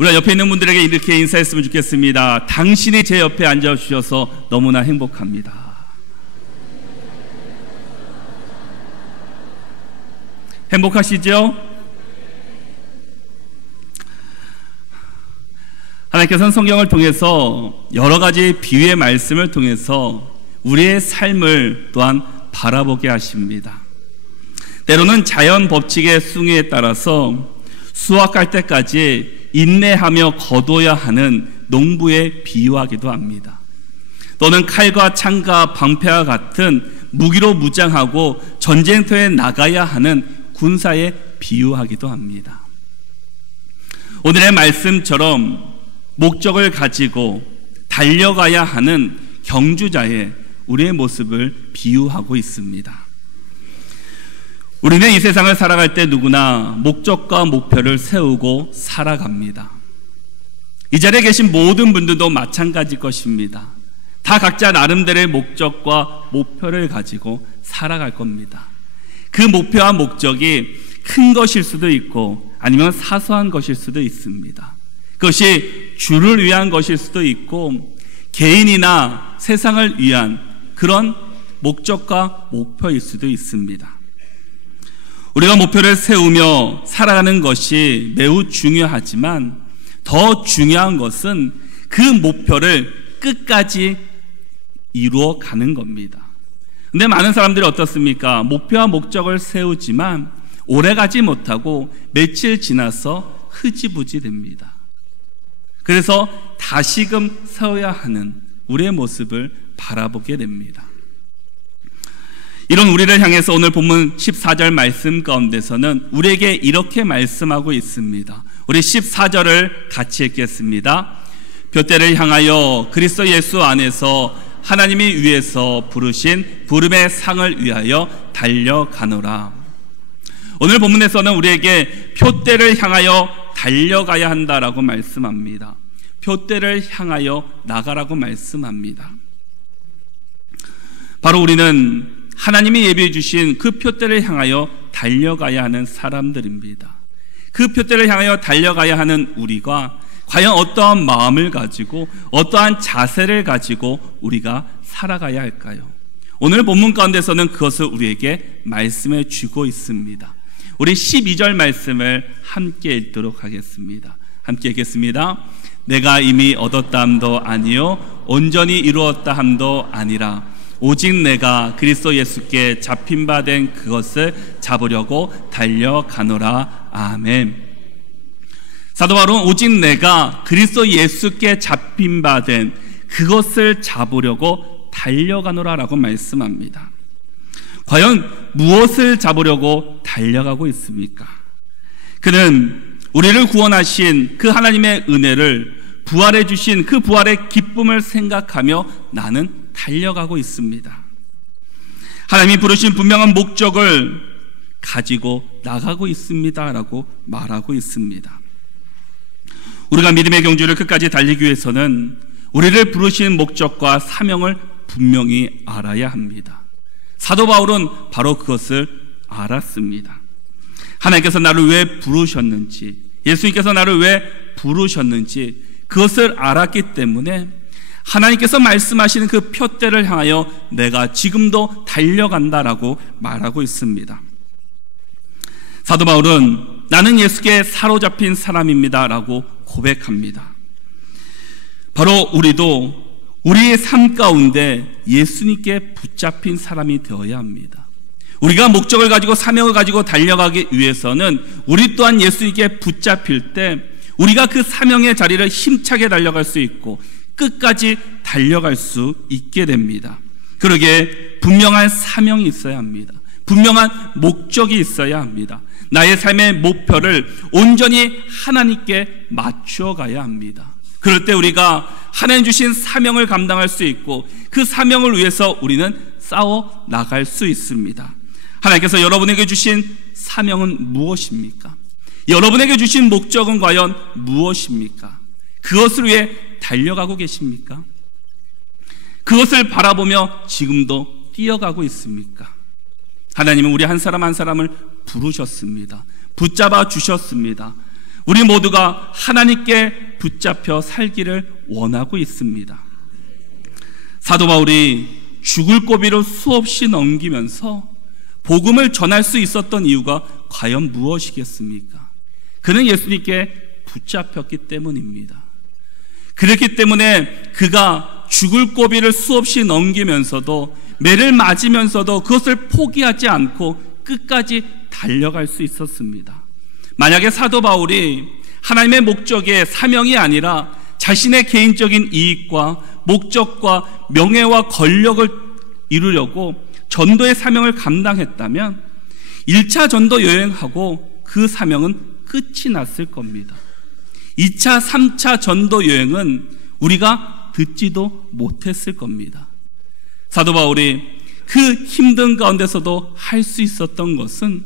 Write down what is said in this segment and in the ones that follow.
우리가 옆에 있는 분들에게 이렇게 인사했으면 좋겠습니다. 당신이 제 옆에 앉아주셔서 너무나 행복합니다. 행복하시죠? 하나님께서는 성경을 통해서 여러 가지 비유의 말씀을 통해서 우리의 삶을 또한 바라보게 하십니다. 때로는 자연 법칙의 숭의에 따라서 수확할 때까지 인내하며 거둬야 하는 농부에 비유하기도 합니다. 또는 칼과 창과 방패와 같은 무기로 무장하고 전쟁터에 나가야 하는 군사에 비유하기도 합니다. 오늘의 말씀처럼 목적을 가지고 달려가야 하는 경주자의 우리의 모습을 비유하고 있습니다. 우리는 이 세상을 살아갈 때 누구나 목적과 목표를 세우고 살아갑니다. 이 자리에 계신 모든 분들도 마찬가지일 것입니다. 다 각자 나름대로의 목적과 목표를 가지고 살아갈 겁니다. 그 목표와 목적이 큰 것일 수도 있고 아니면 사소한 것일 수도 있습니다. 그것이 주를 위한 것일 수도 있고 개인이나 세상을 위한 그런 목적과 목표일 수도 있습니다. 우리가 목표를 세우며 살아가는 것이 매우 중요하지만 더 중요한 것은 그 목표를 끝까지 이루어 가는 겁니다. 근데 많은 사람들이 어떻습니까? 목표와 목적을 세우지만 오래가지 못하고 며칠 지나서 흐지부지 됩니다. 그래서 다시금 세워야 하는 우리의 모습을 바라보게 됩니다. 이런 우리를 향해서 오늘 본문 14절 말씀 가운데서는 우리에게 이렇게 말씀하고 있습니다. 우리 14절을 같이 읽겠습니다. 둯대를 향하여 그리스도 예수 안에서 하나님이 위에서 부르신 부름의 상을 위하여 달려가노라. 오늘 본문에서는 우리에게 둯대를 향하여 달려가야 한다라고 말씀합니다. 둯대를 향하여 나가라고 말씀합니다. 바로 우리는 하나님이 예비해 주신 그 둯대를 향하여 달려가야 하는 사람들입니다. 그 둯대를 향하여 달려가야 하는 우리가 과연 어떠한 마음을 가지고 어떠한 자세를 가지고 우리가 살아가야 할까요? 오늘 본문 가운데서는 그것을 우리에게 말씀해 주고 있습니다. 우리 12절 말씀을 함께 읽도록 하겠습니다. 함께 읽겠습니다. 내가 이미 얻었다 함도 아니요 온전히 이루었다 함도 아니라 오직 내가 그리스도 예수께 잡힌 바 된 그것을 잡으려고 달려가노라. 아멘. 사도 바울은 오직 내가 그리스도 예수께 잡힌 바 된 그것을 잡으려고 달려가노라 라고 말씀합니다. 과연 무엇을 잡으려고 달려가고 있습니까? 그는 우리를 구원하신 그 하나님의 은혜를 부활해 주신 그 부활의 기쁨을 생각하며 나는 달려가고 있습니다. 하나님이 부르신 분명한 목적을 가지고 나가고 있습니다 라고 말하고 있습니다. 우리가 믿음의 경주를 끝까지 달리기 위해서는 우리를 부르신 목적과 사명을 분명히 알아야 합니다. 사도 바울은 바로 그것을 알았습니다. 하나님께서 나를 왜 부르셨는지, 예수님께서 나를 왜 부르셨는지 그것을 알았기 때문에 하나님께서 말씀하시는 그 둯대를 향하여 내가 지금도 달려간다라고 말하고 있습니다. 사도 바울은 나는 예수께 사로잡힌 사람입니다 라고 고백합니다. 바로 우리도 우리의 삶 가운데 예수님께 붙잡힌 사람이 되어야 합니다. 우리가 목적을 가지고 사명을 가지고 달려가기 위해서는 우리 또한 예수님께 붙잡힐 때 우리가 그 사명의 자리를 힘차게 달려갈 수 있고 끝까지 달려갈 수 있게 됩니다. 그러기에 분명한 사명이 있어야 합니다. 분명한 목적이 있어야 합니다. 나의 삶의 목표를 온전히 하나님께 맞추어 가야 합니다. 그럴 때 우리가 하나님 주신 사명을 감당할 수 있고 그 사명을 위해서 우리는 싸워 나갈 수 있습니다. 하나님께서 여러분에게 주신 사명은 무엇입니까? 여러분에게 주신 목적은 과연 무엇입니까? 그것을 위해 달려가고 계십니까? 그것을 바라보며 지금도 뛰어가고 있습니까? 하나님은 우리 한 사람 한 사람을 부르셨습니다. 붙잡아 주셨습니다. 우리 모두가 하나님께 붙잡혀 살기를 원하고 있습니다. 사도 바울이 죽을 고비를 수없이 넘기면서 복음을 전할 수 있었던 이유가 과연 무엇이겠습니까? 그는 예수님께 붙잡혔기 때문입니다. 그렇기 때문에 그가 죽을 고비를 수없이 넘기면서도, 매를 맞으면서도 그것을 포기하지 않고 끝까지 달려갈 수 있었습니다. 만약에 사도 바울이 하나님의 목적의 사명이 아니라 자신의 개인적인 이익과 목적과 명예와 권력을 이루려고 전도의 사명을 감당했다면 1차 전도 여행하고 그 사명은 끝이 났을 겁니다. 2차, 3차 전도 여행은 우리가 듣지도 못했을 겁니다. 사도 바울이 그 힘든 가운데서도 할 수 있었던 것은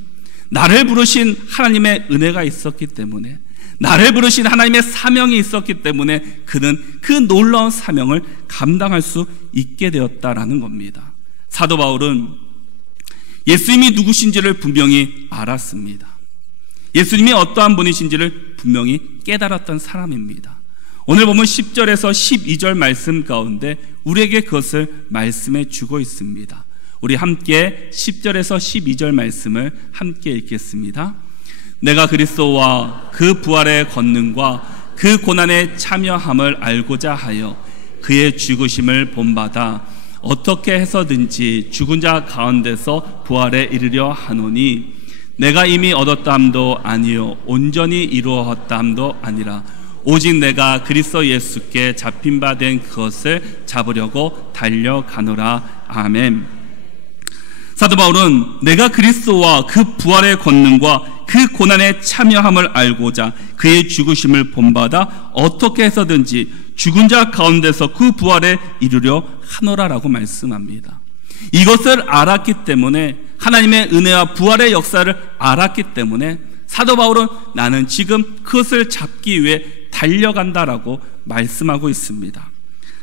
나를 부르신 하나님의 은혜가 있었기 때문에, 나를 부르신 하나님의 사명이 있었기 때문에 그는 그 놀라운 사명을 감당할 수 있게 되었다라는 겁니다. 사도 바울은 예수님이 누구신지를 분명히 알았습니다. 예수님이 어떠한 분이신지를 분명히 깨달았던 사람입니다. 오늘 보면 10절에서 12절 말씀 가운데 우리에게 그것을 말씀해 주고 있습니다. 우리 함께 10절에서 12절 말씀을 함께 읽겠습니다. 내가 그리스도와 그 부활의 권능과 그 고난에 참여함을 알고자 하여 그의 죽으심을 본받아 어떻게 해서든지 죽은 자 가운데서 부활에 이르려 하노니 내가 이미 얻었다함도 아니요 온전히 이루었다함도 아니라 오직 내가 그리스도 예수께 잡힌 바 된 그것을 잡으려고 달려가노라. 아멘. 사도 바울은 내가 그리스도와 그 부활의 권능과 그 고난에 참여함을 알고자 그의 죽으심을 본받아 어떻게 해서든지 죽은 자 가운데서 그 부활에 이르려 하노라라고 말씀합니다. 이것을 알았기 때문에, 하나님의 은혜와 부활의 역사를 알았기 때문에 사도 바울은 나는 지금 그것을 잡기 위해 달려간다라고 말씀하고 있습니다.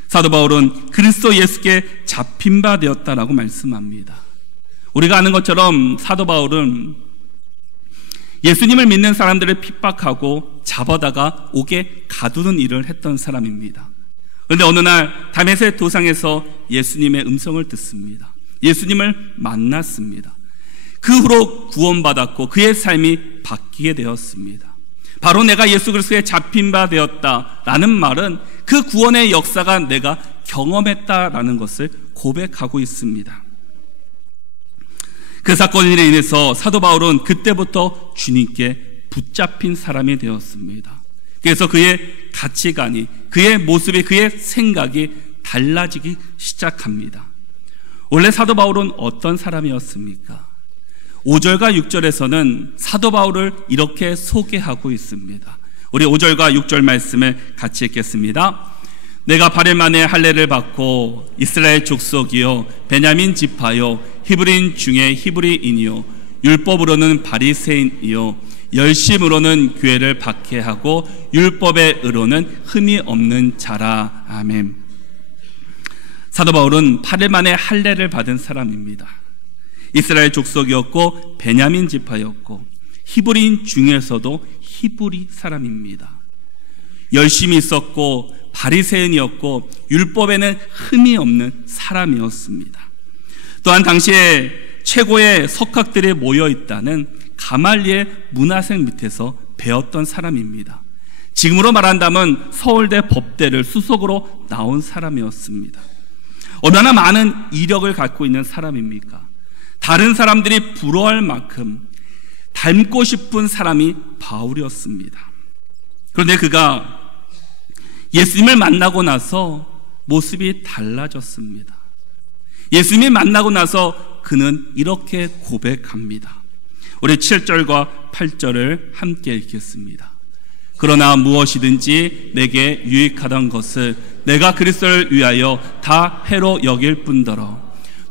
사도 바울은 그리스도 예수께 잡힌 바 되었다라고 말씀합니다. 우리가 아는 것처럼 사도 바울은 예수님을 믿는 사람들을 핍박하고 잡아다가 옥에 가두는 일을 했던 사람입니다. 그런데 어느 날 다메섹 도상에서 예수님의 음성을 듣습니다. 예수님을 만났습니다. 그 후로 구원받았고 그의 삶이 바뀌게 되었습니다. 바로 내가 예수 그리스도에 잡힌 바 되었다라는 말은 그 구원의 역사가 내가 경험했다라는 것을 고백하고 있습니다. 그 사건으로 인해서 사도 바울은 그때부터 주님께 붙잡힌 사람이 되었습니다. 그래서 그의 가치관이, 그의 모습이, 그의 생각이 달라지기 시작합니다. 원래 사도 바울은 어떤 사람이었습니까? 5절과 6절에서는 사도 바울을 이렇게 소개하고 있습니다. 우리 5절과 6절 말씀을 같이 읽겠습니다. 내가 8일 만에 할례를 받고 이스라엘 족속이요 베냐민 지파요 히브리인 중에 히브리인이요 율법으로는 바리새인이요 열심으로는 교회를 박해하고 율법의 의로는 흠이 없는 자라. 아멘. 사도 바울은 8일 만에 할례를 받은 사람입니다. 이스라엘 족속이었고 베냐민 지파였고 히브리인 중에서도 히브리 사람입니다. 열심이 있었고 바리새인이었고 율법에는 흠이 없는 사람이었습니다. 또한 당시에 최고의 석학들이 모여 있다는 가말리엘 문화생 밑에서 배웠던 사람입니다. 지금으로 말한다면 서울대 법대를 수석으로 나온 사람이었습니다. 얼마나 많은 이력을 갖고 있는 사람입니까? 다른 사람들이 부러워할 만큼 닮고 싶은 사람이 바울이었습니다. 그런데 그가 예수님을 만나고 나서 모습이 달라졌습니다. 예수님을 만나고 나서 그는 이렇게 고백합니다. 우리 7절과 8절을 함께 읽겠습니다. 그러나 무엇이든지 내게 유익하던 것을 내가 그리스도를 위하여 다 해로 여길 뿐더러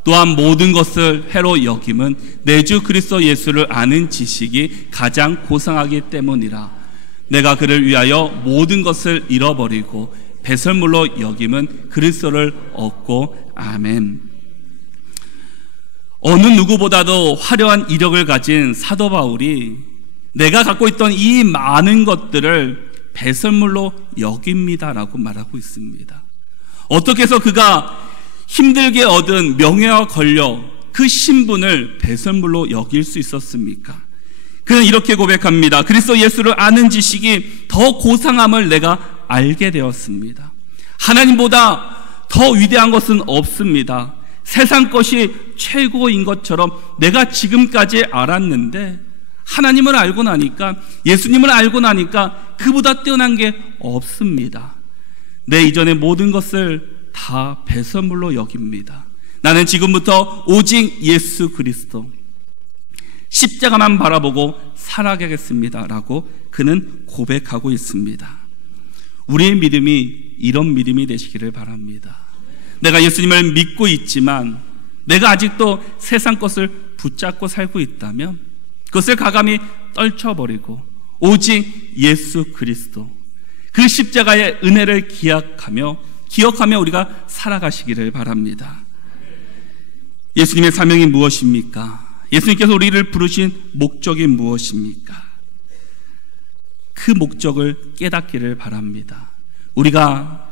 또한 모든 것을 해로 여김은 내 주 그리스도 예수를 아는 지식이 가장 고상하기 때문이라. 내가 그를 위하여 모든 것을 잃어버리고 배설물로 여김은 그리스도를 얻고. 아멘. 어느 누구보다도 화려한 이력을 가진 사도 바울이 내가 갖고 있던 이 많은 것들을 배설물로 여깁니다라고 말하고 있습니다. 어떻게 해서 그가 힘들게 얻은 명예와 권력, 그 신분을 배설물로 여길 수 있었습니까? 그는 이렇게 고백합니다. 그리스도 예수를 아는 지식이 더 고상함을 내가 알게 되었습니다. 하나님보다 더 위대한 것은 없습니다. 세상 것이 최고인 것처럼 내가 지금까지 알았는데 하나님을 알고 나니까, 예수님을 알고 나니까 그보다 뛰어난 게 없습니다. 내 이전의 모든 것을 다 배설물로 여깁니다. 나는 지금부터 오직 예수 그리스도, 십자가만 바라보고 살아가겠습니다 라고 그는 고백하고 있습니다. 우리의 믿음이 이런 믿음이 되시기를 바랍니다. 내가 예수님을 믿고 있지만 내가 아직도 세상 것을 붙잡고 살고 있다면 그것을 과감히 떨쳐버리고 오직 예수 그리스도, 그 십자가의 은혜를 기억하며 우리가 살아가시기를 바랍니다. 예수님의 사명이 무엇입니까? 예수님께서 우리를 부르신 목적이 무엇입니까? 그 목적을 깨닫기를 바랍니다. 우리가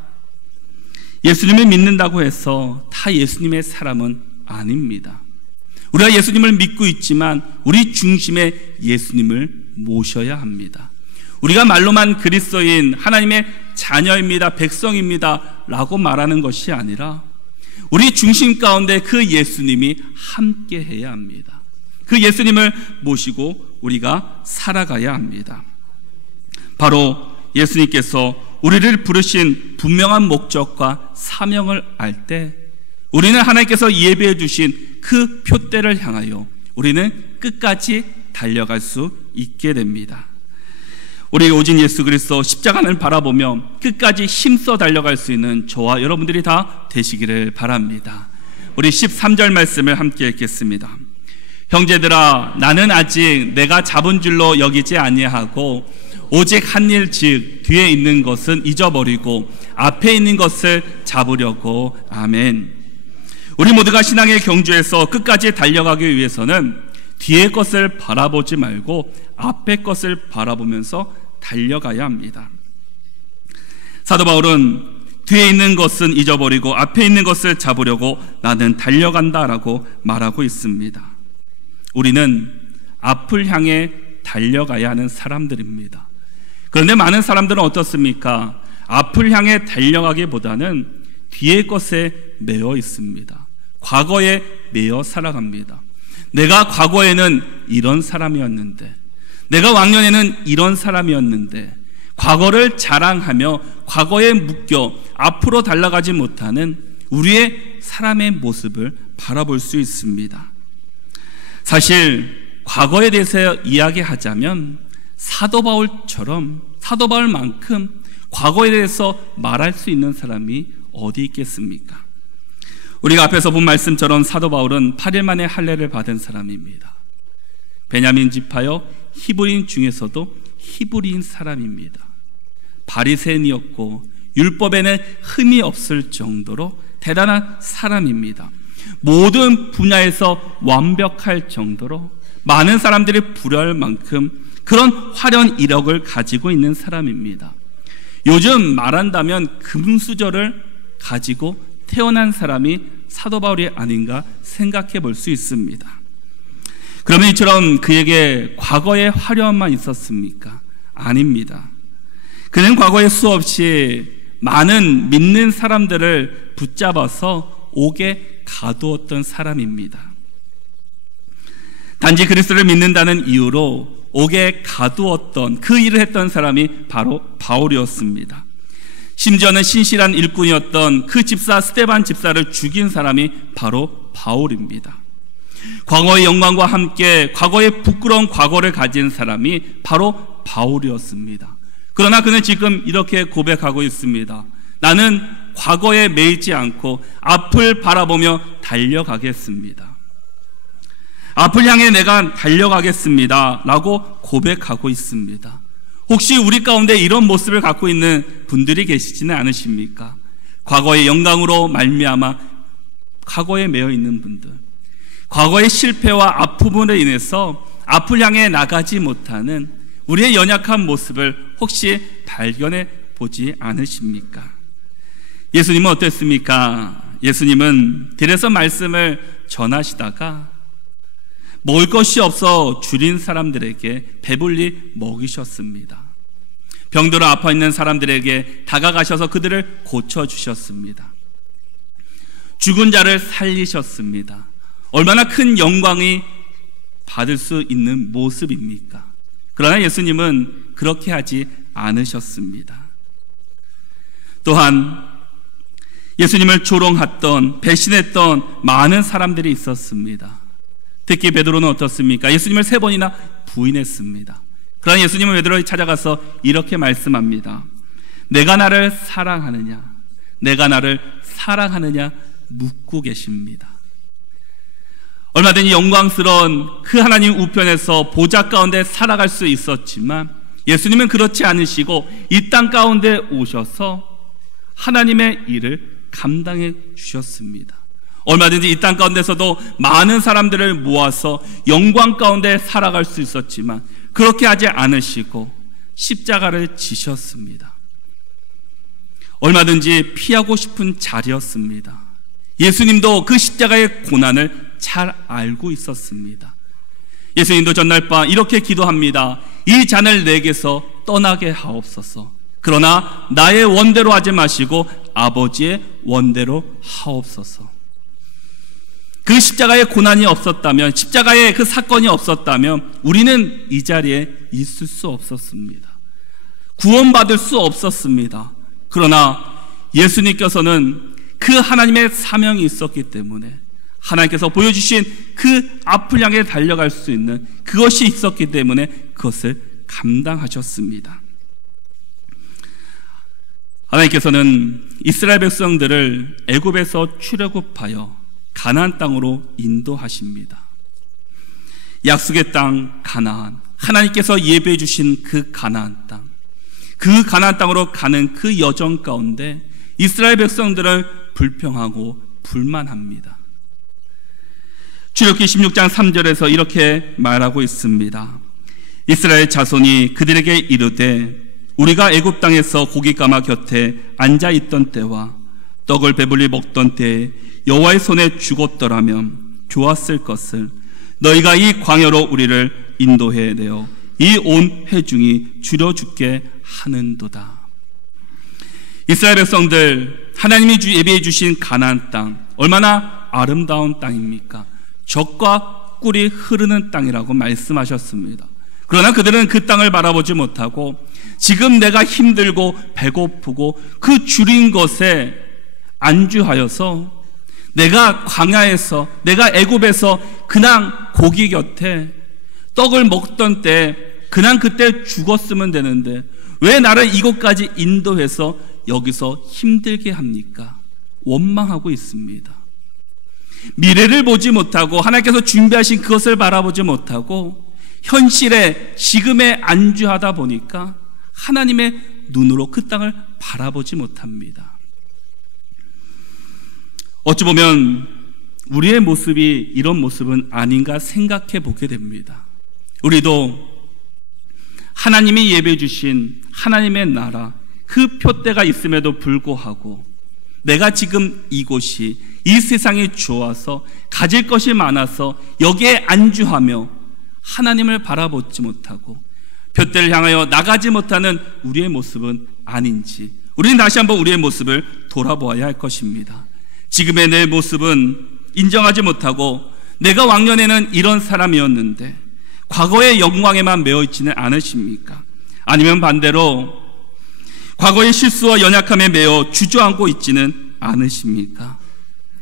예수님을 믿는다고 해서 다 예수님의 사람은 아닙니다. 우리가 예수님을 믿고 있지만 우리 중심에 예수님을 모셔야 합니다. 우리가 말로만 그리스도인, 하나님의 자녀입니다, 백성입니다 라고 말하는 것이 아니라 우리 중심 가운데 그 예수님이 함께 해야 합니다. 그 예수님을 모시고 우리가 살아가야 합니다. 바로 예수님께서 우리를 부르신 분명한 목적과 사명을 알 때 우리는 하나님께서 예비해 주신 그 표대를 향하여 우리는 끝까지 달려갈 수 있게 됩니다. 우리 오직 예수 그리스도 십자가를 바라보며 끝까지 힘써 달려갈 수 있는 저와 여러분들이 다 되시기를 바랍니다. 우리 13절 말씀을 함께 읽겠습니다. 형제들아, 나는 아직 내가 잡은 줄로 여기지 아니하고 오직 한 일 즉 뒤에 있는 것은 잊어버리고 앞에 있는 것을 잡으려고. 아멘. 우리 모두가 신앙의 경주에서 끝까지 달려가기 위해서는 뒤의 것을 바라보지 말고 앞의 것을 바라보면서 달려가야 합니다. 사도 바울은 뒤에 있는 것은 잊어버리고 앞에 있는 것을 잡으려고 나는 달려간다라고 말하고 있습니다. 우리는 앞을 향해 달려가야 하는 사람들입니다. 그런데 많은 사람들은 어떻습니까? 앞을 향해 달려가기보다는 뒤의 것에 매여 있습니다. 과거에 매여 살아갑니다. 내가 과거에는 이런 사람이었는데, 내가 왕년에는 이런 사람이었는데, 과거를 자랑하며 과거에 묶여 앞으로 달려가지 못하는 우리의 사람의 모습을 바라볼 수 있습니다. 사실 과거에 대해서 이야기하자면 사도 바울만큼 과거에 대해서 말할 수 있는 사람이 어디 있겠습니까? 우리가 앞에서 본 말씀처럼 사도 바울은 8일 만에 할례를 받은 사람입니다. 베냐민 지파여 히브리인 중에서도 히브리인 사람입니다. 바리새인이었고 율법에는 흠이 없을 정도로 대단한 사람입니다. 모든 분야에서 완벽할 정도로 많은 사람들이 부러워할 만큼 그런 화려한 이력을 가지고 있는 사람입니다. 요즘 말한다면 금수저를 가지고 태어난 사람이 사도 바울이 아닌가 생각해 볼 수 있습니다. 그러면 이처럼 그에게 과거의 화려함만 있었습니까? 아닙니다. 그는 과거에 수없이 많은 믿는 사람들을 붙잡아서 옥에 가두었던 사람입니다. 단지 그리스도를 믿는다는 이유로 옥에 가두었던, 그 일을 했던 사람이 바로 바울이었습니다. 심지어는 신실한 일꾼이었던 그 집사 스데반 집사를 죽인 사람이 바로 바울입니다. 과거의 영광과 함께 과거의 부끄러운 과거를 가진 사람이 바로 바울이었습니다. 그러나 그는 지금 이렇게 고백하고 있습니다. 나는 과거에 매이지 않고 앞을 바라보며 달려가겠습니다. 앞을 향해 내가 달려가겠습니다 라고 고백하고 있습니다. 혹시 우리 가운데 이런 모습을 갖고 있는 분들이 계시지는 않으십니까? 과거의 영광으로 말미암아 과거에 매여 있는 분들, 과거의 실패와 아픔으로 인해서 앞을 향해 나가지 못하는 우리의 연약한 모습을 혹시 발견해 보지 않으십니까? 예수님은 어땠습니까? 예수님은 들에서 말씀을 전하시다가 먹을 것이 없어 줄인 사람들에게 배불리 먹이셨습니다. 병들어 아파 있는 사람들에게 다가가셔서 그들을 고쳐주셨습니다. 죽은 자를 살리셨습니다. 얼마나 큰 영광이 받을 수 있는 모습입니까? 그러나 예수님은 그렇게 하지 않으셨습니다. 또한 예수님을 조롱했던, 배신했던 많은 사람들이 있었습니다. 특히 베드로는 어떻습니까? 예수님을 3번이나 부인했습니다. 그러나 예수님은 베드로를 찾아가서 이렇게 말씀합니다. 내가 나를 사랑하느냐? 내가 나를 사랑하느냐? 묻고 계십니다. 얼마든지 영광스러운 그 하나님 우편에서 보좌 가운데 살아갈 수 있었지만 예수님은 그렇지 않으시고 이 땅 가운데 오셔서 하나님의 일을 감당해 주셨습니다. 얼마든지 이 땅 가운데서도 많은 사람들을 모아서 영광 가운데 살아갈 수 있었지만 그렇게 하지 않으시고 십자가를 지셨습니다. 얼마든지 피하고 싶은 자리였습니다. 예수님도 그 십자가의 고난을 잘 알고 있었습니다. 예수님도 전날 밤 이렇게 기도합니다. 이 잔을 내게서 떠나게 하옵소서. 그러나 나의 원대로 하지 마시고 아버지의 원대로 하옵소서. 그 십자가의 고난이 없었다면, 십자가의 그 사건이 없었다면 우리는 이 자리에 있을 수 없었습니다. 구원받을 수 없었습니다. 그러나 예수님께서는 그 하나님의 사명이 있었기 때문에, 하나님께서 보여주신 그 앞을 향해 달려갈 수 있는 그것이 있었기 때문에 그것을 감당하셨습니다. 하나님께서는 이스라엘 백성들을 애굽에서 출애굽하여 가나안 땅으로 인도하십니다. 약속의 땅 가나안, 하나님께서 예배해 주신 그 가나안 땅, 그 가나안 땅으로 가는 그 여정 가운데 이스라엘 백성들은 불평하고 불만합니다. 출애굽기 16장 3절에서 이렇게 말하고 있습니다. 이스라엘 자손이 그들에게 이르되 우리가 애굽 땅에서 고기 가마 곁에 앉아 있던 때와 떡을 배불리 먹던 때에 여호와의 손에 죽었더라면 좋았을 것을 너희가 이 광야로 우리를 인도해 내어 이 온 회중이 줄여 죽게 하는도다. 이스라엘 백성들, 하나님이 예비해 주신 가나안 땅, 얼마나 아름다운 땅입니까? 젖과 꿀이 흐르는 땅이라고 말씀하셨습니다. 그러나 그들은 그 땅을 바라보지 못하고 지금 내가 힘들고 배고프고 그 줄인 것에 안주하여서 내가 광야에서, 내가 애굽에서 그냥 고기 곁에 떡을 먹던 때 그냥 그때 죽었으면 되는데 왜 나를 이곳까지 인도해서 여기서 힘들게 합니까? 원망하고 있습니다. 미래를 보지 못하고 하나님께서 준비하신 그것을 바라보지 못하고 현실에 지금에 안주하다 보니까 하나님의 눈으로 그 땅을 바라보지 못합니다. 어찌 보면 우리의 모습이 이런 모습은 아닌가 생각해 보게 됩니다. 우리도 하나님이 예배해 주신 하나님의 나라, 그 표대가 있음에도 불구하고 내가 지금 이곳이, 이 세상이 좋아서 가질 것이 많아서 여기에 안주하며 하나님을 바라보지 못하고 표대를 향하여 나가지 못하는 우리의 모습은 아닌지 우리는 다시 한번 우리의 모습을 돌아보아야 할 것입니다. 지금의 내 모습은 인정하지 못하고 내가 왕년에는 이런 사람이었는데 과거의 영광에만 매여 있지는 않으십니까? 아니면 반대로 과거의 실수와 연약함에 매여 주저앉고 있지는 않으십니까?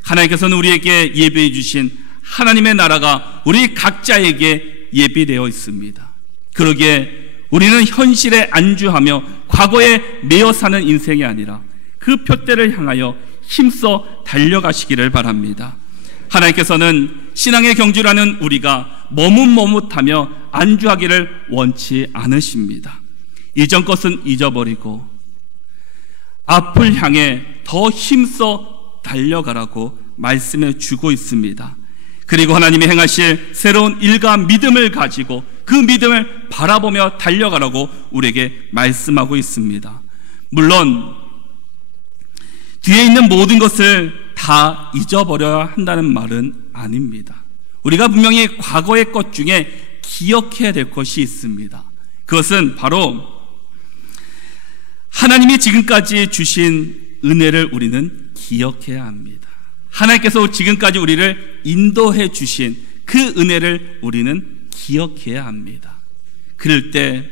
하나님께서는 우리에게 예비해 주신 하나님의 나라가 우리 각자에게 예비되어 있습니다. 그러기에 우리는 현실에 안주하며 과거에 매여 사는 인생이 아니라 그 표대를 향하여 힘써 달려가시기를 바랍니다. 하나님께서는 신앙의 경주라는 우리가 머뭇머뭇하며 안주하기를 원치 않으십니다. 이전 것은 잊어버리고 앞을 향해 더 힘써 달려가라고 말씀해 주고 있습니다. 그리고 하나님이 행하실 새로운 일과 믿음을 가지고 그 믿음을 바라보며 달려가라고 우리에게 말씀하고 있습니다. 물론 뒤에 있는 모든 것을 다 잊어버려야 한다는 말은 아닙니다. 우리가 분명히 과거의 것 중에 기억해야 될 것이 있습니다. 그것은 바로 하나님이 지금까지 주신 은혜를 우리는 기억해야 합니다. 하나님께서 지금까지 우리를 인도해 주신 그 은혜를 우리는 기억해야 합니다. 그럴 때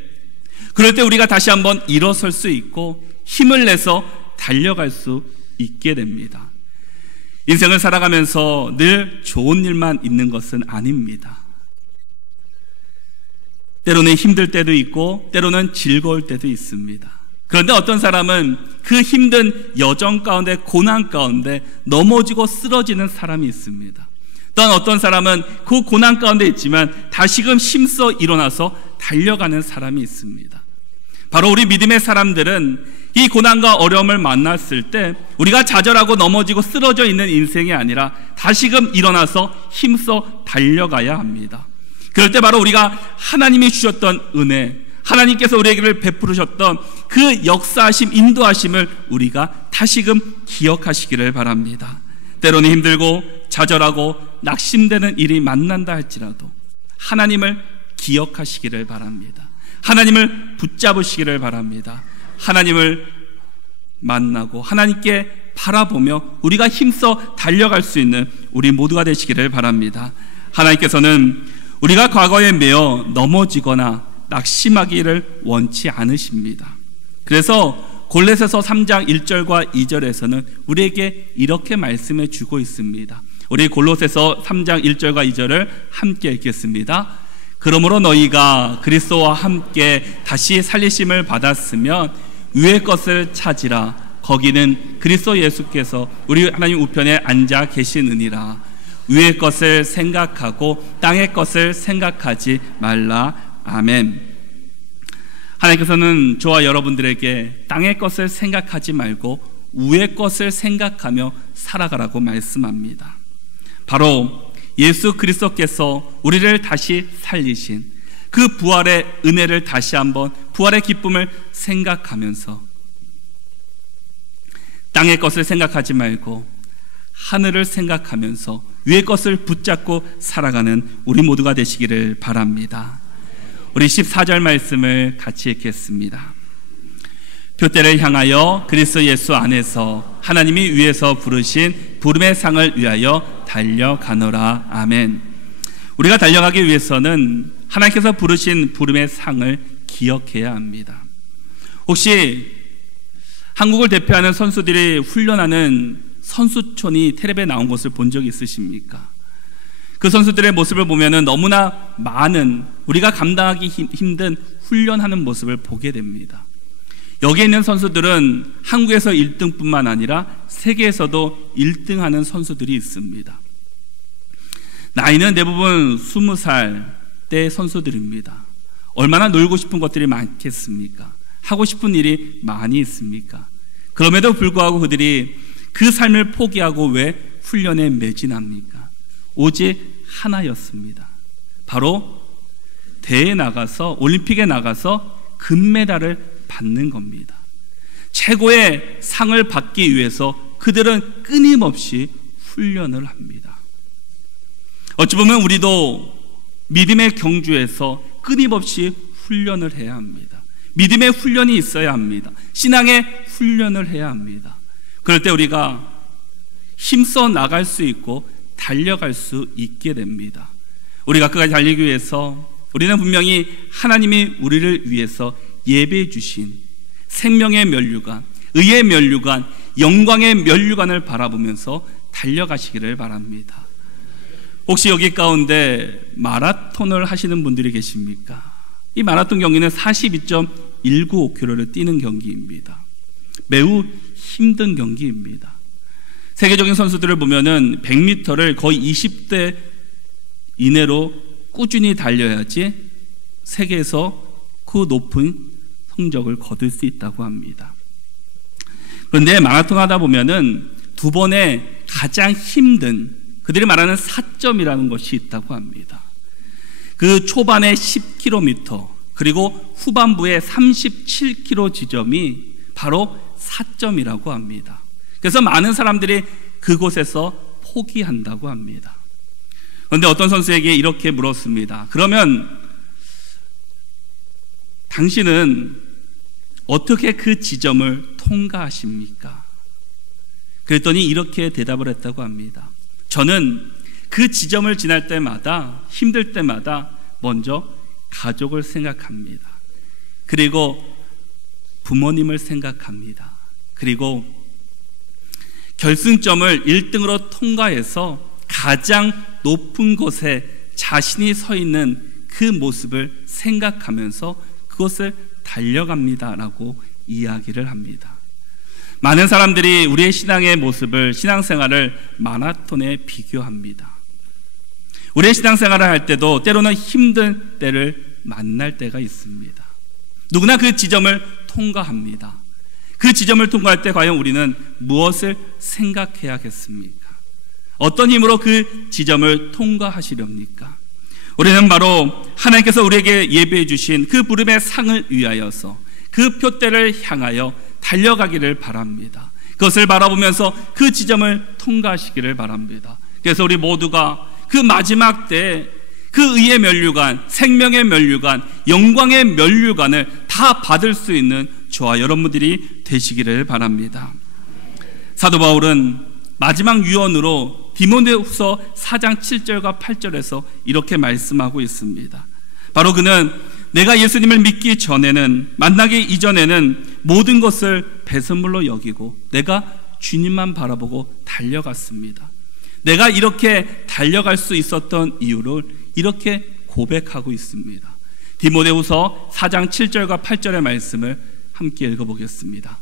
우리가 다시 한번 일어설 수 있고 힘을 내서 달려갈 수 있게 됩니다. 인생을 살아가면서 늘 좋은 일만 있는 것은 아닙니다. 때로는 힘들 때도 있고 때로는 즐거울 때도 있습니다. 그런데 어떤 사람은 그 힘든 여정 가운데, 고난 가운데 넘어지고 쓰러지는 사람이 있습니다. 또한 어떤 사람은 그 고난 가운데 있지만 다시금 힘써 일어나서 달려가는 사람이 있습니다. 바로 우리 믿음의 사람들은 이 고난과 어려움을 만났을 때 우리가 좌절하고 넘어지고 쓰러져 있는 인생이 아니라 다시금 일어나서 힘써 달려가야 합니다. 그럴 때 바로 우리가 하나님이 주셨던 은혜, 하나님께서 우리에게 베푸셨던 그 역사하심, 인도하심을 우리가 다시금 기억하시기를 바랍니다. 때로는 힘들고 좌절하고 낙심되는 일이 만난다 할지라도 하나님을 기억하시기를 바랍니다. 하나님을 붙잡으시기를 바랍니다. 하나님을 만나고 하나님께 바라보며 우리가 힘써 달려갈 수 있는 우리 모두가 되시기를 바랍니다. 하나님께서는 우리가 과거에 매어 넘어지거나 낙심하기를 원치 않으십니다. 그래서 골로새서 3장 1절과 2절에서는 우리에게 이렇게 말씀해 주고 있습니다. 우리 골로새서 3장 1절과 2절을 함께 읽겠습니다. 그러므로 너희가 그리스도와 함께 다시 살리심을 받았으면 위의 것을 찾으라. 거기는 그리스도 예수께서 우리 하나님 우편에 앉아 계시느니라. 위의 것을 생각하고 땅의 것을 생각하지 말라. 아멘. 하나님께서는 저와 여러분들에게 땅의 것을 생각하지 말고 위의 것을 생각하며 살아가라고 말씀합니다. 바로 예수 그리스도께서 우리를 다시 살리신 그 부활의 은혜를 다시 한번, 부활의 기쁨을 생각하면서 땅의 것을 생각하지 말고 하늘을 생각하면서 위의 것을 붙잡고 살아가는 우리 모두가 되시기를 바랍니다. 우리 14절 말씀을 같이 읽겠습니다. 표대를 향하여 그리스도 예수 안에서 하나님이 위에서 부르신 부름의 상을 위하여 달려가노라. 아멘. 우리가 달려가기 위해서는 하나님께서 부르신 부름의 상을 기억해야 합니다. 혹시 한국을 대표하는 선수들이 훈련하는 선수촌이 텔레비에 나온 것을 본 적이 있으십니까? 그 선수들의 모습을 보면 너무나 많은, 우리가 감당하기 힘든 훈련하는 모습을 보게 됩니다. 여기 있는 선수들은 한국에서 1등뿐만 아니라 세계에서도 1등하는 선수들이 있습니다. 나이는 대부분 20살 대 선수들입니다. 얼마나 놀고 싶은 것들이 많겠습니까? 하고 싶은 일이 많이 있습니까? 그럼에도 불구하고 그들이 그 삶을 포기하고 왜 훈련에 매진합니까? 오직 하나였습니다. 바로 대회에 나가서, 올림픽에 나가서 금메달을 받는 겁니다. 최고의 상을 받기 위해서 그들은 끊임없이 훈련을 합니다. 어찌 보면 우리도 믿음의 경주에서 끊임없이 훈련을 해야 합니다. 믿음의 훈련이 있어야 합니다. 신앙의 훈련을 해야 합니다. 그럴 때 우리가 힘써 나갈 수 있고 달려갈 수 있게 됩니다. 우리가 끝까지 달리기 위해서 우리는 분명히 하나님이 우리를 위해서 예배해 주신 생명의 면류관, 의의 면류관, 영광의 면류관을 바라보면서 달려가시기를 바랍니다. 혹시 여기 가운데 마라톤을 하시는 분들이 계십니까? 이 마라톤 경기는 42.195km를 뛰는 경기입니다. 매우 힘든 경기입니다. 세계적인 선수들을 보면은 100m를 거의 20대 이내로 꾸준히 달려야지 세계에서 그 높은 성적을 거둘 수 있다고 합니다. 그런데 마라톤 하다 보면은 두 번의 가장 힘든 그들이 말하는 사점이라는 것이 있다고 합니다. 그 초반에 10km 그리고 후반부에 37km 지점이 바로 사점이라고 합니다. 그래서 많은 사람들이 그곳에서 포기한다고 합니다. 그런데 어떤 선수에게 이렇게 물었습니다. 그러면 당신은 어떻게 그 지점을 통과하십니까? 그랬더니 이렇게 대답을 했다고 합니다. 저는 그 지점을 지날 때마다, 힘들 때마다 먼저 가족을 생각합니다. 그리고 부모님을 생각합니다. 그리고 결승점을 1등으로 통과해서 가장 높은 곳에 자신이 서 있는 그 모습을 생각하면서 그것을 달려갑니다라고 이야기를 합니다. 많은 사람들이 우리의 신앙의 모습을, 신앙생활을 마라톤에 비교합니다. 우리의 신앙생활을 할 때도 때로는 힘든 때를 만날 때가 있습니다. 누구나 그 지점을 통과합니다. 그 지점을 통과할 때 과연 우리는 무엇을 생각해야겠습니까? 어떤 힘으로 그 지점을 통과하시렵니까? 우리는 바로 하나님께서 우리에게 예배해 주신 그 부름의 상을 위하여서 그 표대를 향하여 달려가기를 바랍니다. 그것을 바라보면서 그 지점을 통과하시기를 바랍니다. 그래서 우리 모두가 그 마지막 때에 그 의의 면류관, 생명의 면류관, 영광의 면류관을 다 받을 수 있는 저와 여러분들이 되시기를 바랍니다. 사도 바울은 마지막 유언으로 디모데후서 4장 7절과 8절에서 이렇게 말씀하고 있습니다. 바로 그는 내가 예수님을 믿기 전에는, 만나기 이전에는 모든 것을 배설물로 여기고 내가 주님만 바라보고 달려갔습니다. 내가 이렇게 달려갈 수 있었던 이유를 이렇게 고백하고 있습니다. 디모데후서 4장 7절과 8절의 말씀을 함께 읽어보겠습니다.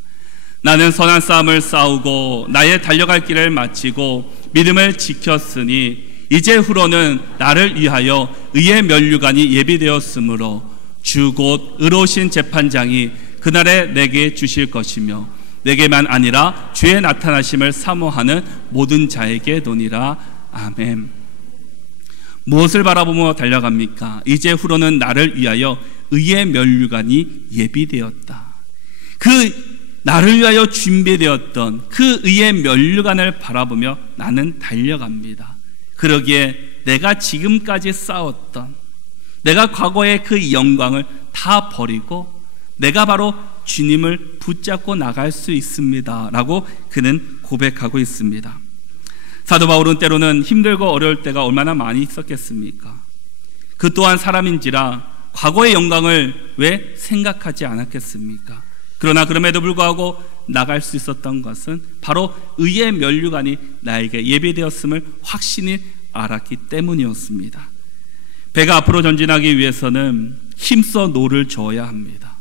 나는 선한 싸움을 싸우고 나의 달려갈 길을 마치고 믿음을 지켰으니 이제 후로는 나를 위하여 의의 면류관이 예비되었으므로 주 곧 의로우신 재판장이 그날에 내게 주실 것이며 내게만 아니라 주의 나타나심을 사모하는 모든 자에게 노니라. 아멘. 무엇을 바라보며 달려갑니까? 이제 후로는 나를 위하여 의의 면류관이 예비되었다. 그 나를 위하여 준비되었던 그 의의 면류관을 바라보며 나는 달려갑니다. 그러기에 내가 지금까지 쌓았던, 내가 과거의 그 영광을 다 버리고 내가 바로 주님을 붙잡고 나갈 수 있습니다 라고 그는 고백하고 있습니다. 사도 바울은 때로는 힘들고 어려울 때가 얼마나 많이 있었겠습니까? 그 또한 사람인지라 과거의 영광을 왜 생각하지 않았겠습니까? 그러나 그럼에도 불구하고 나갈 수 있었던 것은 바로 의의 면류관이 나에게 예비되었음을 확신히 알았기 때문이었습니다. 배가 앞으로 전진하기 위해서는 힘써 노를 저어야 합니다.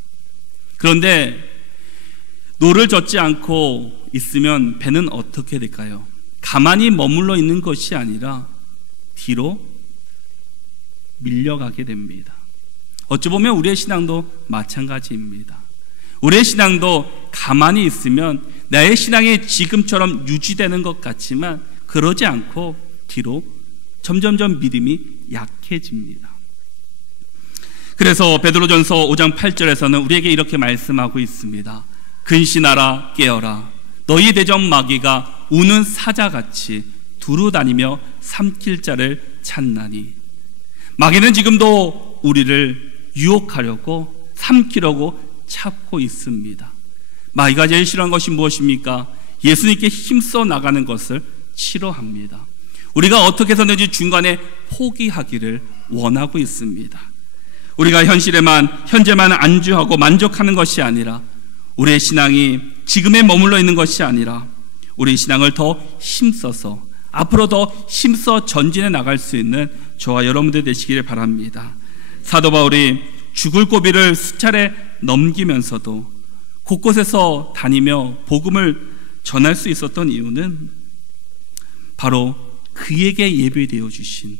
그런데 노를 젓지 않고 있으면 배는 어떻게 될까요? 가만히 머물러 있는 것이 아니라 뒤로 밀려가게 됩니다. 어찌 보면 우리의 신앙도 마찬가지입니다. 우리의 신앙도 가만히 있으면 나의 신앙이 지금처럼 유지되는 것 같지만 그러지 않고 뒤로 점점점 믿음이 약해집니다. 그래서 베드로전서 5장 8절에서는 우리에게 이렇게 말씀하고 있습니다. 근신하라 깨어라 너희 대적 마귀가 우는 사자같이 두루 다니며 삼킬 자를 찾나니. 마귀는 지금도 우리를 유혹하려고 삼키려고 찾고 있습니다. 마귀가 제일 싫어하는 것이 무엇입니까? 예수님께 힘써 나가는 것을 싫어합니다. 우리가 어떻게 해서든지 중간에 포기하기를 원하고 있습니다. 우리가 현재만 안주하고 만족하는 것이 아니라 우리의 신앙이 지금에 머물러 있는 것이 아니라 우리 신앙을 더 힘써서 앞으로 더 힘써 전진해 나갈 수 있는 저와 여러분들 되시기를 바랍니다. 사도 바울이 죽을 고비를 수차례 넘기면서도 곳곳에서 다니며 복음을 전할 수 있었던 이유는 바로 그에게 예비되어 주신,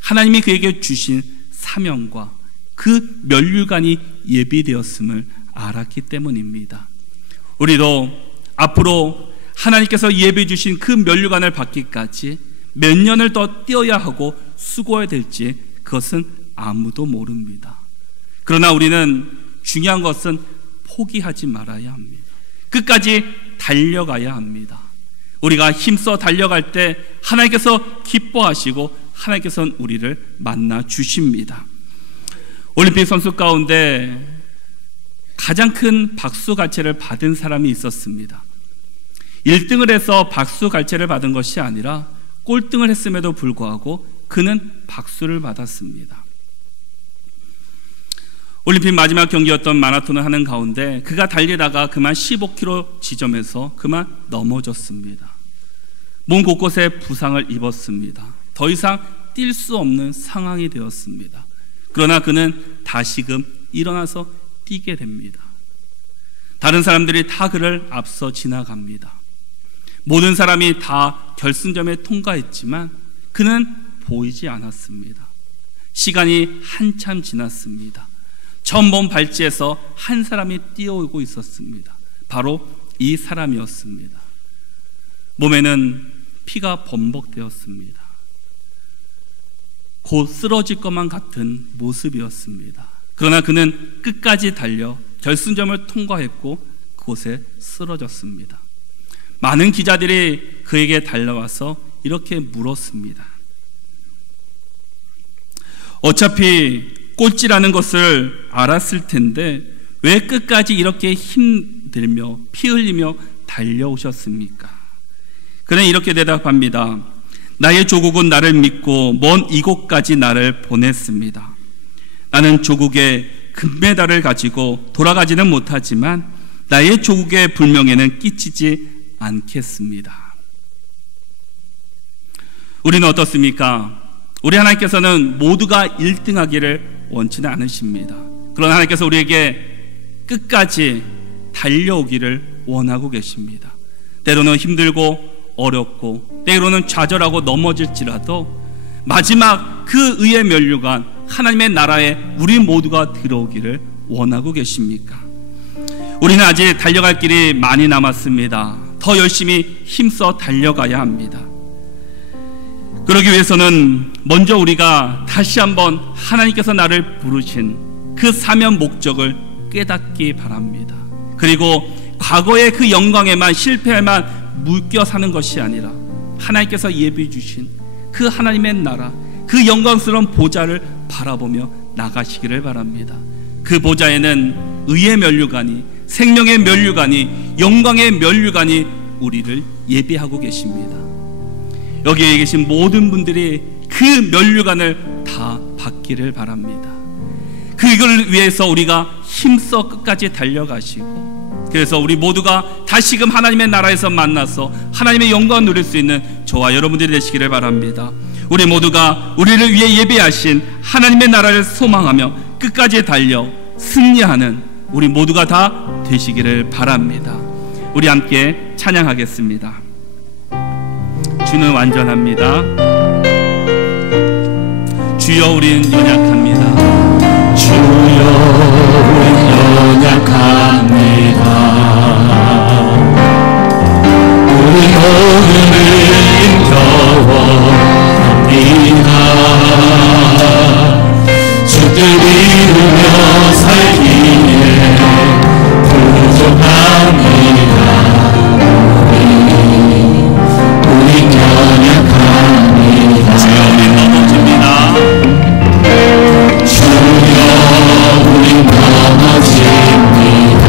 하나님이 그에게 주신 사명과 그 면류관이 예비되었음을 알았기 때문입니다. 우리도 앞으로 하나님께서 예비해 주신 그 면류관을 받기까지 몇 년을 더 뛰어야 하고 수고해야 될지 그것은 아무도 모릅니다. 그러나 우리는 중요한 것은 포기하지 말아야 합니다. 끝까지 달려가야 합니다. 우리가 힘써 달려갈 때 하나님께서 기뻐하시고 하나님께서는 우리를 만나 주십니다. 올림픽 선수 가운데 가장 큰 박수갈채를 받은 사람이 있었습니다. 1등을 해서 박수갈채를 받은 것이 아니라 꼴등을 했음에도 불구하고 그는 박수를 받았습니다. 올림픽 마지막 경기였던 마라톤을 하는 가운데 그가 달리다가 그만 15km 지점에서 그만 넘어졌습니다. 몸 곳곳에 부상을 입었습니다. 더 이상 뛸 수 없는 상황이 되었습니다. 그러나 그는 다시금 일어나서 뛰게 됩니다. 다른 사람들이 다 그를 앞서 지나갑니다. 모든 사람이 다 결승점에 통과했지만 그는 보이지 않았습니다. 시간이 한참 지났습니다. 처음 본 발치에서 한 사람이 뛰어오고 있었습니다. 바로 이 사람이었습니다. 몸에는 피가 범벅되었습니다. 곧 쓰러질 것만 같은 모습이었습니다. 그러나 그는 끝까지 달려 결승점을 통과했고 그곳에 쓰러졌습니다. 많은 기자들이 그에게 달려와서 이렇게 물었습니다. 어차피 꼴찌라는 것을 알았을 텐데 왜 끝까지 이렇게 힘들며 피 흘리며 달려오셨습니까? 그는 이렇게 대답합니다. 나의 조국은 나를 믿고 먼 이곳까지 나를 보냈습니다. 나는 조국의 금메달을 가지고 돌아가지는 못하지만 나의 조국의 불명예는 끼치지 않겠습니다. 우리는 어떻습니까? 우리 하나님께서는 모두가 1등하기를 원치는 않으십니다. 그러나 하나님께서 우리에게 끝까지 달려오기를 원하고 계십니다. 때로는 힘들고 어렵고 때로는 좌절하고 넘어질지라도 마지막 그 의의 면류관 하나님의 나라에 우리 모두가 들어오기를 원하고 계십니까? 우리는 아직 달려갈 길이 많이 남았습니다. 더 열심히 힘써 달려가야 합니다. 그러기 위해서는 먼저 우리가 다시 한번 하나님께서 나를 부르신 그 사명 목적을 깨닫기 바랍니다. 그리고 과거의 그 영광에만 실패에만 묶여 사는 것이 아니라 하나님께서 예비해 주신 그 하나님의 나라, 그 영광스러운 보좌를 바라보며 나가시기를 바랍니다. 그 보좌에는 의의 면류관이, 생명의 면류관이, 영광의 면류관이 우리를 예비하고 계십니다. 여기에 계신 모든 분들이 그 면류관을 다 받기를 바랍니다. 그걸 위해서 우리가 힘써 끝까지 달려가시고, 그래서 우리 모두가 다시금 하나님의 나라에서 만나서 하나님의 영광을 누릴 수 있는 저와 여러분들이 되시기를 바랍니다. 우리 모두가 우리를 위해 예비하신 하나님의 나라를 소망하며 끝까지 달려 승리하는 우리 모두가 다 되시기를 바랍니다. 우리 함께 찬양하겠습니다. 주는 완전합니다. 주여 우린 연약합니다. 주여 우린 연약합니다. 우리 모두는 힘겨워합니다. 주 뜻 이루며 살기에 부족합니다. 우린 연약합니다. 주여 우린 넘어집니다. 주여 우린 넘어집니다.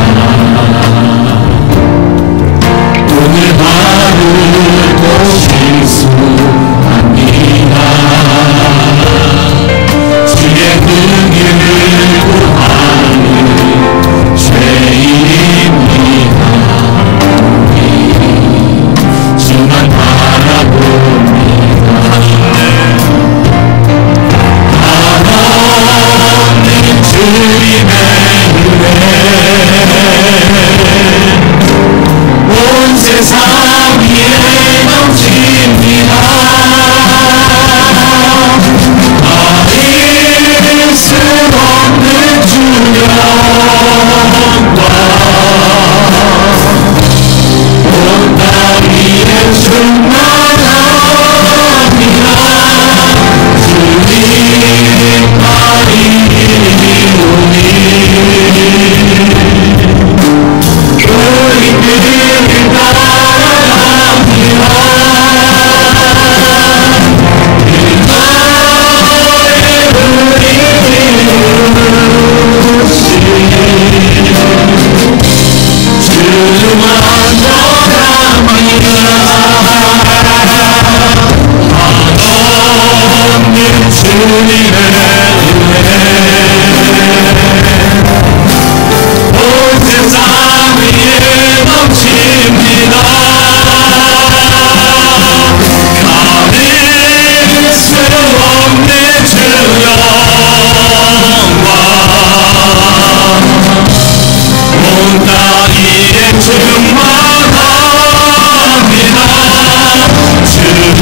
이에 충만합니다.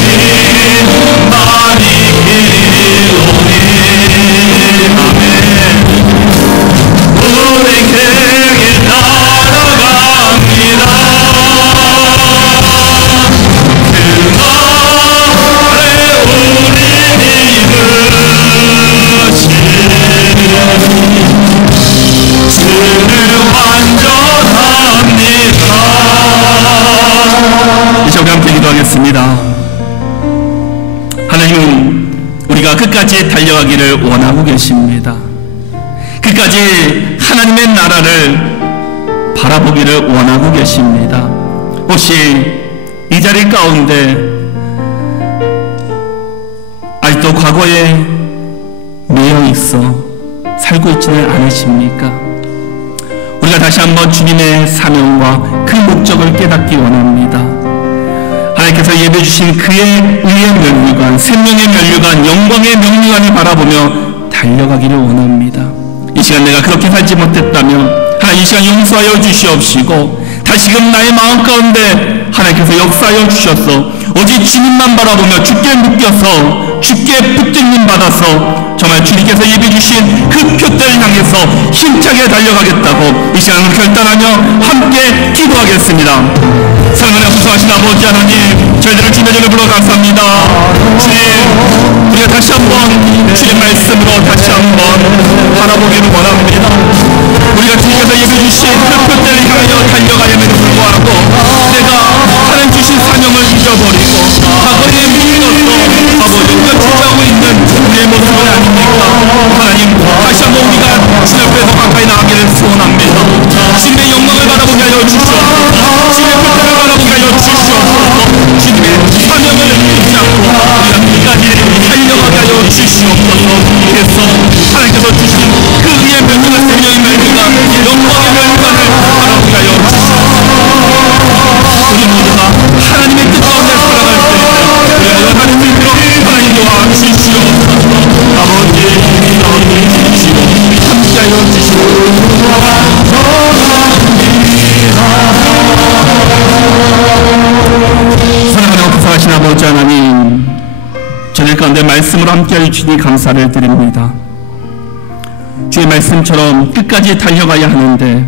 주님만이 길로니. 아멘. 우리 길 따라갑니다. 그날에 우리 믿으시 주는 완전합니다. 이제 우리 함께 기도하겠습니다. 하나님은 우리가 끝까지 달려가기를 원하고 계십니다. 끝까지 하나님의 나라를 바라보기를 원하고 계십니다. 혹시 이 자리 가운데 아직도 과거에 매여 있어 살고 있지는 않으십니까? 우리가 다시 한번 주님의 사명과 그 목적을 깨닫기 원합니다. 하나님께서 예배 주신 그의 의의 면류관, 생명의 면류관, 영광의 면류관을 바라보며 달려가기를 원합니다. 이 시간 내가 그렇게 살지 못했다면 하나님 이 시간 용서하여 주시옵시고 다시금 나의 마음 가운데 하나님께서 역사하여 주셔서 오직 주님만 바라보며 주께 묶여서 주께 붙들림 받아서 정말 주님께서 예배 주신 그 표대를 향해서 힘차게 달려가겠다고 이 시간을 결단하며 함께 기도하겠습니다. 사랑하는 구성하신 아버지 하나님, 저희들을 주님의 전에 불러 감사합니다. 주님, 우리가 다시 한번 주의 말씀으로 다시 한번 바라보기를 원합니다. 우리가 주님께서 예배 주신 그 표대를 향하여 달려가야에도 불구하고 내가 하나님 주신 사명을 잊어버리고 과거에 미워서 아버지 우리가 주장하고 있는 우리의 모습은 아닙니까? 하나님, 다시 한번 우리가 주님 앞에서 가까이 나가기를 소원합니다. 주님의 영광을 바라보게 하여 주시옵소서. 주님의 표대를 바라보게 하여 주시옵소서. 주님의 사명을 붙잡고 우리가 끝까지 달려가게 하여 주시옵소서. 그래서 하나님께서 주신 그 의의 면류관, 생명의 면류관, 영광의 면류관을 바라보게 하여 주시옵소서. 우리 모두가 하나님의 뜻 가운데 살아갈 수 있는 우리가 하나님의 뜻으로 하나님 도와주시옵소서. 아버지 주시고 함께하여 주시옵소서. 사랑하는 구성하신 아버지 하나님, 저녁 가운데 말씀으로 함께하여 주시니 감사를 드립니다. 주의 말씀처럼 끝까지 달려가야 하는데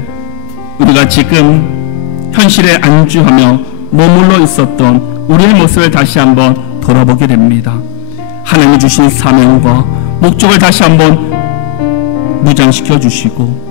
우리가 지금 현실에 안주하며 머물러 있었던 우리의 모습을 다시 한번 돌아보게 됩니다. 하나님이 주신 사명과 목적을 다시 한번 무장시켜 주시고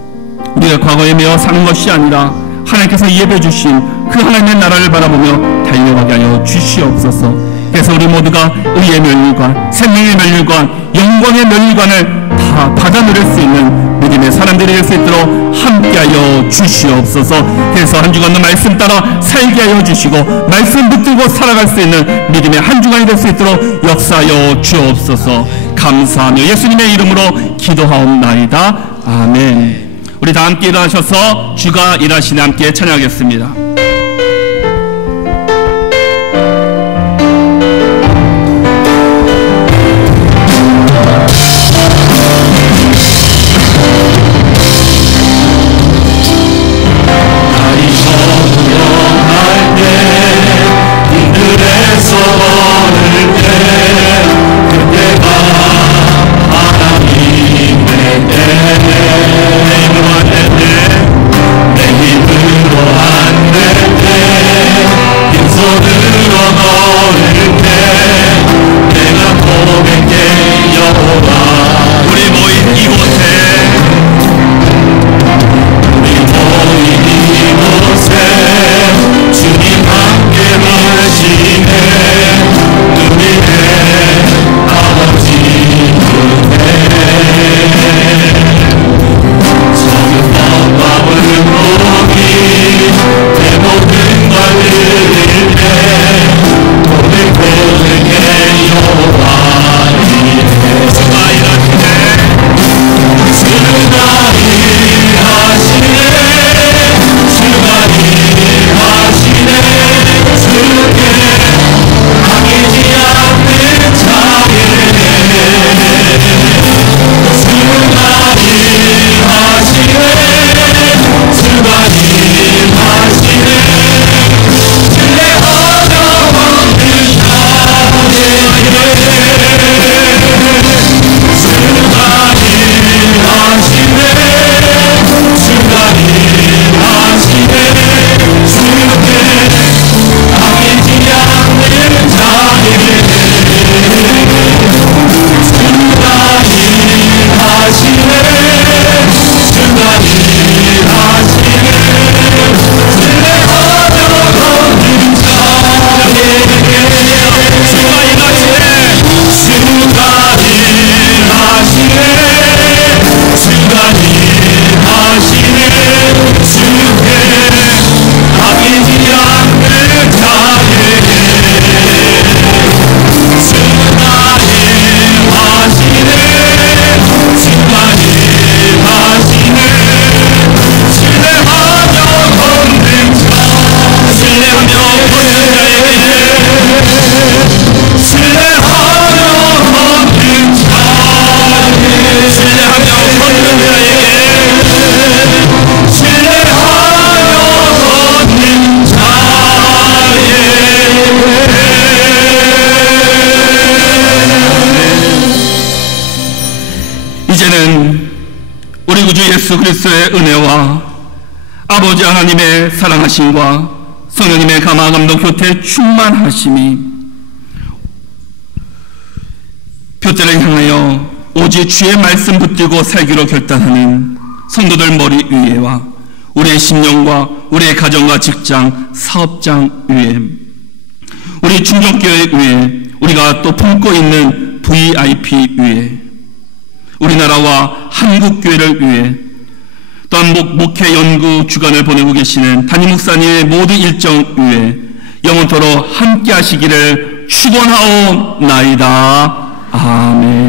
우리가 과거에 매어 사는 것이 아니라 하나님께서 예배 주신 그 하나님의 나라를 바라보며 달려가게 하여 주시옵소서. 그래서 우리 모두가 의의 면류관, 생명의 면류관, 영광의 면류관을 다 받아 누릴 수 있는 믿음의 사람들이 될 수 있도록 함께하여 주시옵소서. 그래서 한 주간도 말씀 따라 살게 하여 주시고 말씀 붙들고 살아갈 수 있는 믿음의 한 주간이 될 수 있도록 역사하여 주옵소서. 감사하며 예수님의 이름으로 기도하옵나이다. 아멘. 우리 다 함께 일어나셔서 주가 일하시네 함께 찬양하겠습니다. 내 힘으로 안 돼. 우리 구주 예수 그리스도의 은혜와 아버지 하나님의 사랑하심과 성령님의 감화 감동 교태 충만하심이 표대를 향하여 오직 주의 말씀 붙들고 살기로 결단하는 성도들 머리 위에와 우리의 심령과 우리의 가정과 직장, 사업장 위에, 우리 중정교회 위에, 우리가 또 품고 있는 VIP 위에, 우리나라와 한국교회를 위해, 또한 목회 연구 주간을 보내고 계시는 담임 목사님의 모든 일정 위에 영원토록 함께 하시기를 축원하옵나이다. 아멘.